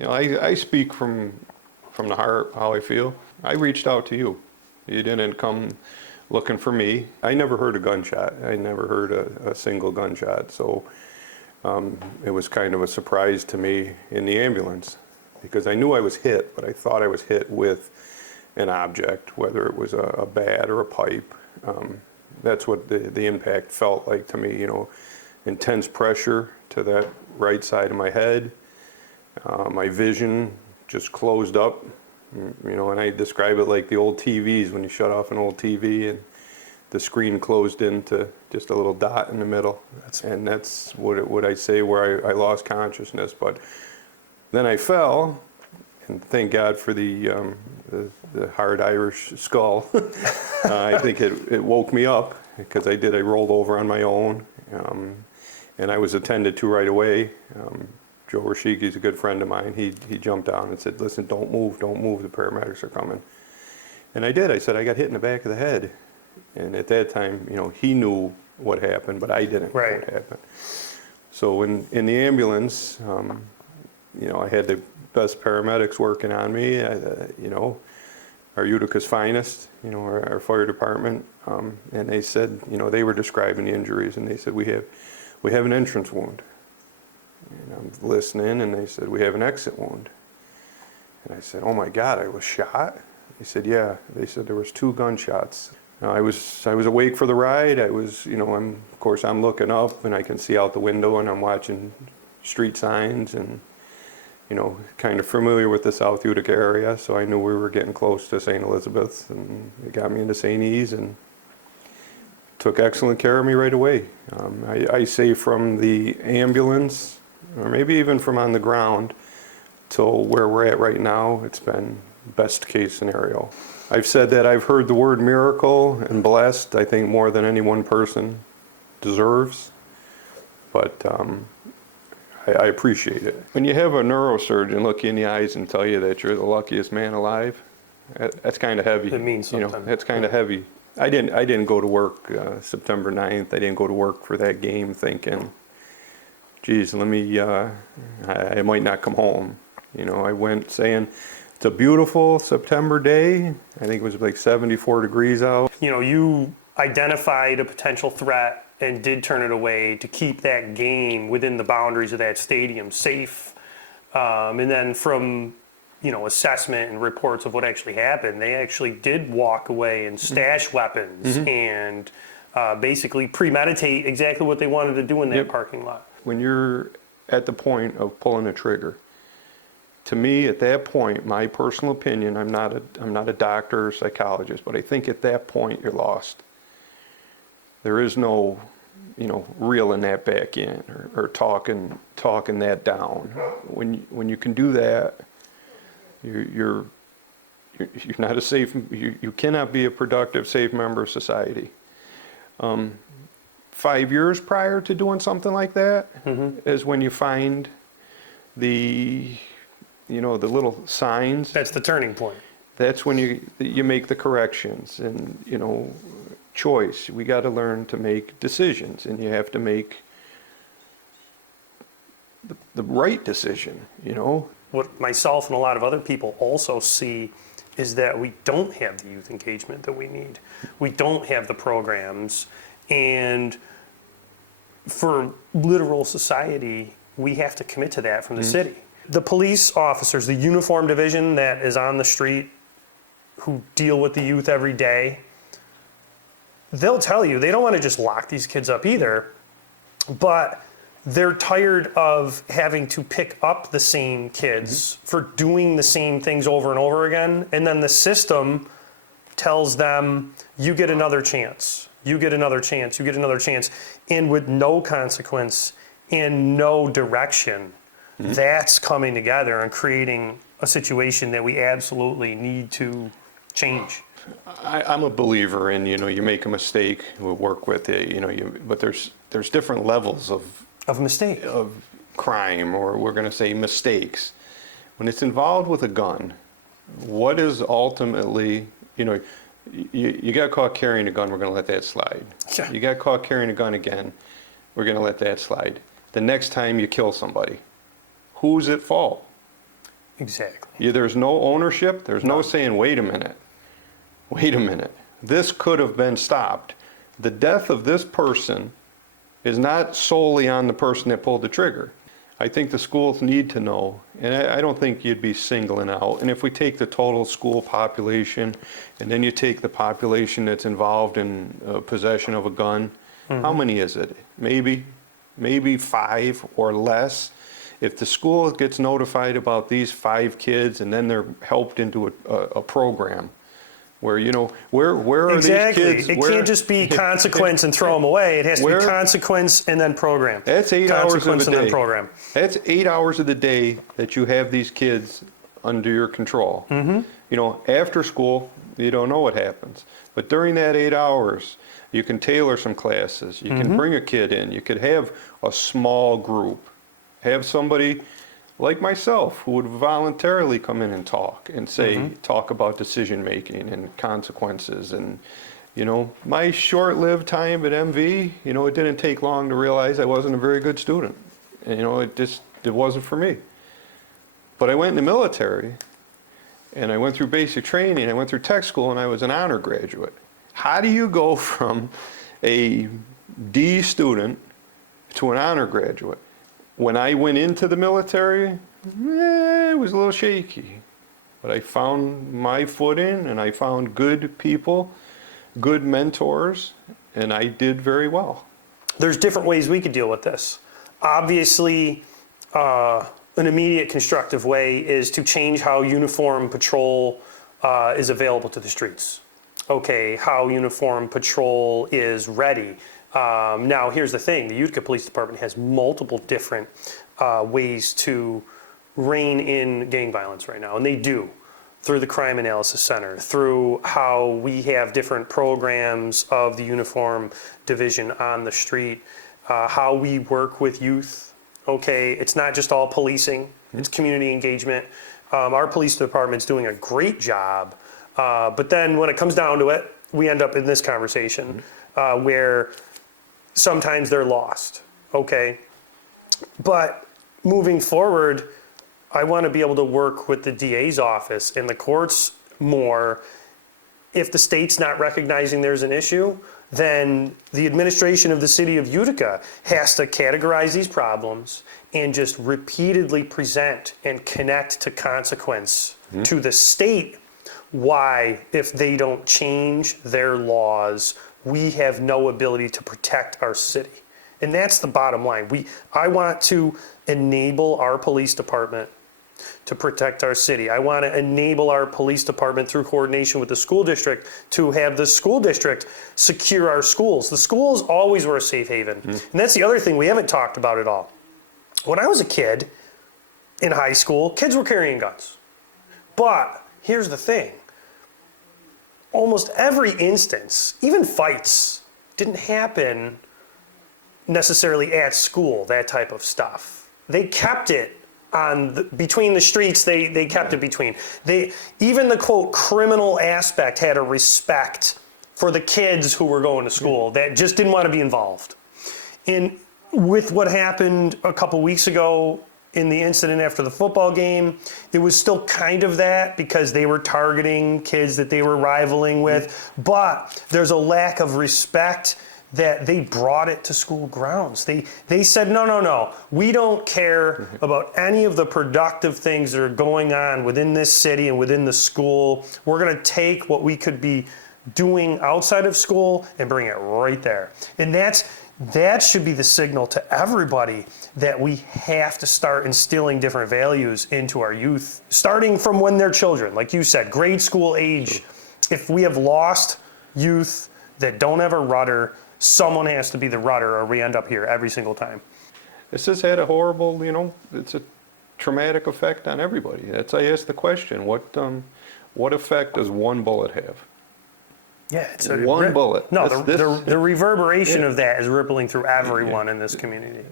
I speak from the heart, how I feel. I reached out to you. You didn't come looking for me. I never heard a gunshot. I never heard a single gunshot. So it was kind of a surprise to me in the ambulance because I knew I was hit, but I thought I was hit with an object, whether it was a bat or a pipe. That's what the impact felt like to me, intense pressure to that right side of my head. My vision just closed up, and I describe it like the old TVs when you shut off an old TV and the screen closed into just a little dot in the middle. That's what I say where I lost consciousness. But then I fell, and thank God for the hard Irish skull. I think it woke me up because I rolled over on my own, and I was attended to right away. Joe Rashiki's a good friend of mine. He jumped down and said, "Listen, don't move, the paramedics are coming." And I did. I said, "I got hit in the back of the head." And at that time, he knew what happened, but I didn't know what happened. So in the ambulance, I had the best paramedics working on me, our Utica's finest, our fire department. And they said, they were describing the injuries, and they said, we have an entrance wound. And I'm listening, and they said, we have an exit wound. And I said, oh my God, I was shot? They said, yeah. They said there was 2 gunshots. I was awake for the ride. I was, of course I'm looking up, and I can see out the window, and I'm watching street signs, and kind of familiar with the South Utica area, so I knew we were getting close to St. Elizabeth, and it got me into St. E's and took excellent care of me right away. I say from the ambulance, or maybe even from on the ground, till where we're at right now, it's been best case scenario. I've said that I've heard the word miracle and blessed, I think, more than any one person deserves, but I appreciate it. When you have a neurosurgeon look you in the eyes and tell you that you're the luckiest man alive, that's kind of heavy. It means something. That's kind of heavy. I didn't go to work September 9th. I didn't go to work for that game thinking, geez, I might not come home. I went saying, it's a beautiful September day. I think it was like 74 degrees out. You identified a potential threat and did turn it away to keep that game within the boundaries of that stadium safe. And then from, assessment and reports of what actually happened, they actually did walk away and stash weapons and basically premeditate exactly what they wanted to do in that parking lot. When you're at the point of pulling a trigger, to me, at that point, my personal opinion, I'm not a doctor or psychologist, but I think at that point you're lost. There is no, reeling that back in or talking that down. When you can do that, you're not a safe. You cannot be a productive, safe member of society. 5 years prior to doing something like that is when you find the little signs. That's the turning point. That's when you make the corrections and, choice. We got to learn to make decisions, and you have to make the right decision, What myself and a lot of other people also see is that we don't have the youth engagement that we need. We don't have the programs, and for literal society, we have to commit to that from the city. The police officers, the uniform division that is on the street, who deal with the youth every day, they'll tell you they don't want to just lock these kids up either, but they're tired of having to pick up the same kids for doing the same things over and over again, and then the system tells them, you get another chance, you get another chance, you get another chance, and with no consequence and no direction. That's coming together and creating a situation that we absolutely need to change. I'm a believer in, you make a mistake, we'll work with it, but there's different levels Of mistake. of crime, or we're going to say mistakes. When it's involved with a gun, what is ultimately, you got caught carrying a gun, we're going to let that slide. Yeah. You got caught carrying a gun again, we're going to let that slide. The next time you kill somebody, who's at fault? Exactly. There's no ownership. There's no saying, wait a minute. This could have been stopped. The death of this person is not solely on the person that pulled the trigger. I think the schools need to know, and I don't think you'd be singling out. And if we take the total school population, and then you take the population that's involved in possession of a gun, how many is it? Maybe 5 or less. If the school gets notified about these 5 kids, and then they're helped into a program, where, where are Exactly. these kids? It can't just be consequence and throw them away. It has to be consequence and then program. That's 8 hours of Consequence the and then day. program. That's 8 hours of the day that you have these kids under your control. After school, you don't know what happens. But during that 8 hours, you can tailor some classes. You can bring a kid in. You could have a small group. Have somebody like myself who would voluntarily come in and talk and say, talk about decision making and consequences. And, my short-lived time at MV, it didn't take long to realize I wasn't a very good student. And, it wasn't for me. But I went in the military, and I went through basic training, I went through tech school, and I was an honor graduate. How do you go from a D student to an honor graduate? When I went into the military, it was a little shaky. But I found my footing, and I found good people, good mentors, and I did very well. There's different ways we could deal with this. Obviously, an immediate constructive way is to change how uniform patrol is available to the streets. Okay, how uniform patrol is ready. Now, here's the thing. The Utica Police Department has multiple different ways to rein in gang violence right now, and they do, through the Crime Analysis Center, through how we have different programs of the uniform division on the street, how we work with youth. Okay, it's not just all policing, it's community engagement. Our police department's doing a great job, but then when it comes down to it, we end up in this conversation where sometimes they're lost, okay? But moving forward, I want to be able to work with the DA's office and the courts more. If the state's not recognizing there's an issue, then the administration of the city of Utica has to categorize these problems and just repeatedly present and connect to consequence to the state why, if they don't change their laws, we have no ability to protect our city. And that's the bottom line. I want to enable our police department to protect our city. I want to enable our police department through coordination with the school district to have the school district secure our schools. The schools always were a safe haven. And that's the other thing we haven't talked about at all. When I was a kid in high school, kids were carrying guns. But here's the thing. Almost every instance, even fights, didn't happen necessarily at school, that type of stuff. They kept it between the streets, they kept it between. Even the, quote, criminal aspect had a respect for the kids who were going to school that just didn't want to be involved. And with what happened a couple weeks ago in the incident after the football game, it was still kind of that because they were targeting kids that they were rivaling with, but there's a lack of respect that they brought it to school grounds. They said, no, we don't care about any of the productive things that are going on within this city and within the school. We're gonna take what we could be doing outside of school and bring it right there. And that should be the signal to everybody that we have to start instilling different values into our youth, starting from when they're children. Like you said, grade school age. If we have lost youth that don't have a rudder, someone has to be the rudder or we end up here every single time. This has had a horrible, it's a traumatic effect on everybody. That's, I asked the question, what effect does one bullet have? Yeah, it's one bullet. No, the reverberation of that is rippling through everyone in this community.